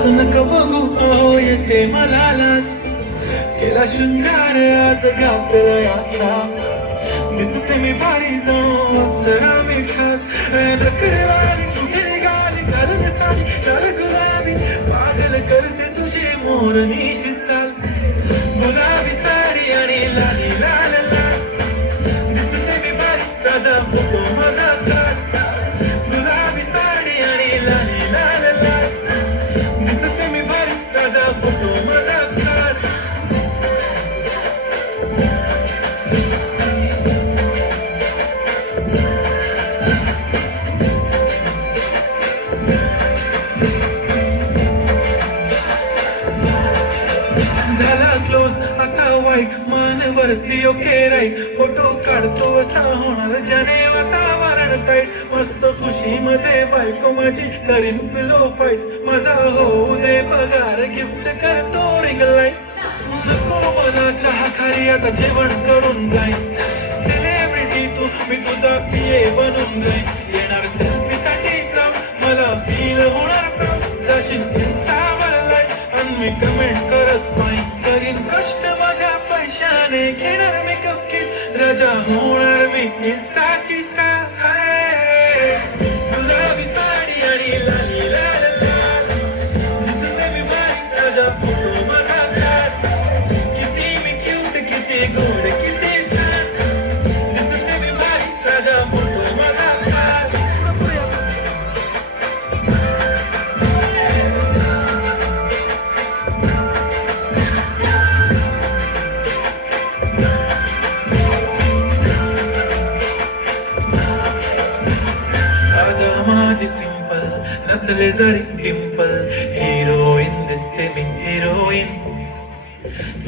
असं नका बघू अहो येते मला लाज केला शृंगार आज घातला असा दिसते मी भारी जणू अप्सरा मी खास नखरेवाली कुठे निघाली घालून साडी लाल गुलाबी पागल करते तुझी मोरनीशी चाल गुलाबी साडी आणि लाली लाल लाल दिसते मी भारी ताजा फोटो माझा काढ गुलाबी साडी आणि लाली लाल लाल दिसते मी भारी ताजा फोटो माझा काढ झाला क्लोज आता वाईट मान वरती ओके राईट फोटो काढतो असा होणार ज्याने वातावरण टाईट मस्त खुशी मध्ये बायको माझी करीन पिलो फाईट माझा होऊ दे पगार गिफ्ट करतो रिंग लाईट नको मला चहा खाली आता जेवण करून जाईन सेलिब्रिटी तू मी तुझा पिये बनून जाईन येणार सेल्फी साठी काम मला फील होणार प्राऊड जाशील इंस्टावर लाईक आणि मी कमेंट करत नाही करीन कष्ट माझ्या पैशाने घेणार मेकअप किट राजा होणार मी इंस्टाची स्टार गुलाबी साडी आणि लाली लाल लाल दिसते मी भारी राजा फोटो माझा काढ किती मी क्यूट किती गोड किती छान दिसते मी भारी राजा फोटो माझा काढ माझी सिंपल नसले जरी डिंपल हिरोईन दिसते मी हिरोईन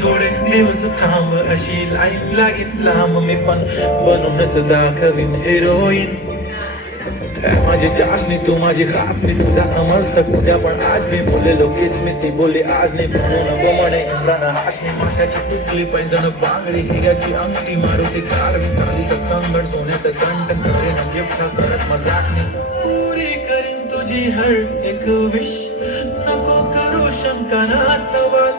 थोडे दिवस थांब अशी लाईन लागेल लांब मी पण बनवूनच दाखवीन हिरोईन माझी चाशनी तू माझी खासनी तुझा समजत उद्या पण आज मी बोललेलो किस्मिती बोलली आज नाही म्हणून गोमणे इंद्राना हाशनी माथ्याची टुकली पैंजण बांगडी हिऱ्याची अंगठी मारुती कार मी चालीचं कंगड सोन्याचं कंठ करेन गिफ्ट करत मजाकनी पुरी करीन तुझी हर एक विश नको करू शंका ना सवाल